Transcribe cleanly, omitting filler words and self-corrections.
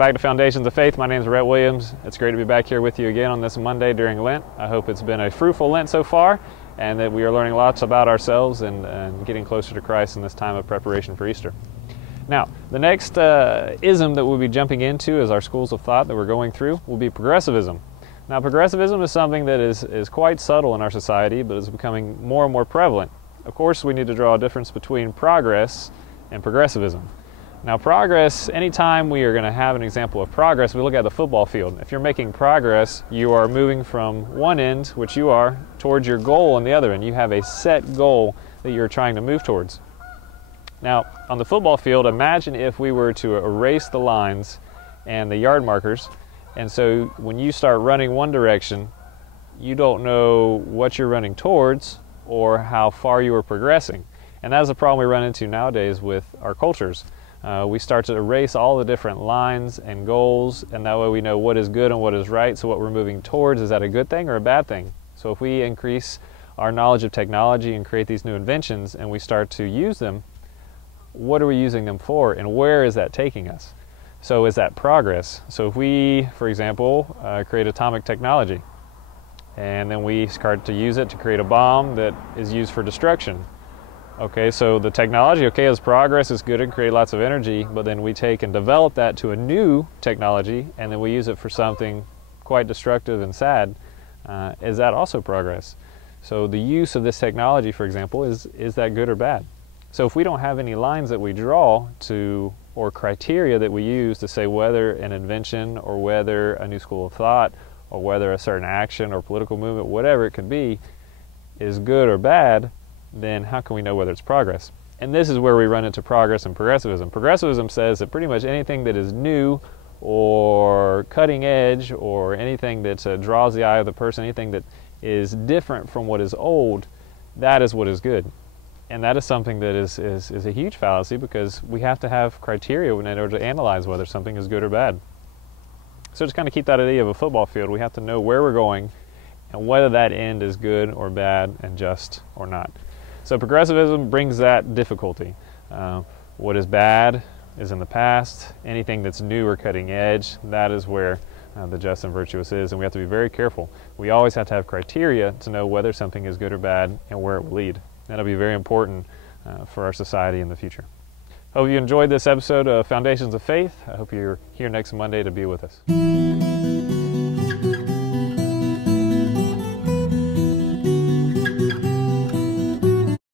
back to Foundations of Faith. My name is Rhett Williams. It's great to be back here with you again on this Monday during Lent. I hope it's been a fruitful Lent so far and that we are learning lots about ourselves and getting closer to Christ in this time of preparation for Easter. Now, the next ism that we'll be jumping into as our schools of thought that we're going through will be Progressivism. Now, Progressivism is something that is quite subtle in our society, but is becoming more and more prevalent. Of course, we need to draw a difference between progress and Progressivism. Now, progress, anytime we are going to have an example of progress, we look at the football field. If you're making progress, you are moving from one end, which you are, towards your goal on the other end. You have a set goal that you're trying to move towards. Now, on the football field, imagine if we were to erase the lines and the yard markers, and so when you start running one direction, you don't know what you're running towards or how far you are progressing. And that's a problem we run into nowadays with our cultures. We start to erase all the different lines and goals, and that way we know what is good and what is right, so what we're moving towards, is that a good thing or a bad thing? So if we increase our knowledge of technology and create these new inventions and we start to use them, what are we using them for, and where is that taking us? So is that progress? So if we, for example, create atomic technology, and then we start to use it to create a bomb that is used for destruction. Okay, so the technology, is progress, is good and create lots of energy, but then we take and develop that to a new technology, and then we use it for something quite destructive and sad. Is that also progress? So the use of this technology, for example, is that good or bad? So if we don't have any lines that we draw to, or criteria that we use to say whether an invention or whether a new school of thought or whether a certain action or political movement, whatever it could be, is good or bad, then how can we know whether it's progress? And this is where we run into progress and progressivism. Progressivism says that pretty much anything that is new or cutting edge or anything that draws the eye of the person, anything that is different from what is old, that is what is good. And that is something that is a huge fallacy, because we have to have criteria in order to analyze whether something is good or bad. So just kind of keep that idea of a football field. We have to know where we're going and whether that end is good or bad and just or not. So progressivism brings that difficulty. What is bad is in the past. Anything that's new or cutting edge, that is where the just and virtuous is, and we have to be very careful. We always have to have criteria to know whether something is good or bad and where it will lead. That'll be very important for our society in the future. Hope you enjoyed this episode of Foundations of Faith. I hope you're here next Monday to be with us.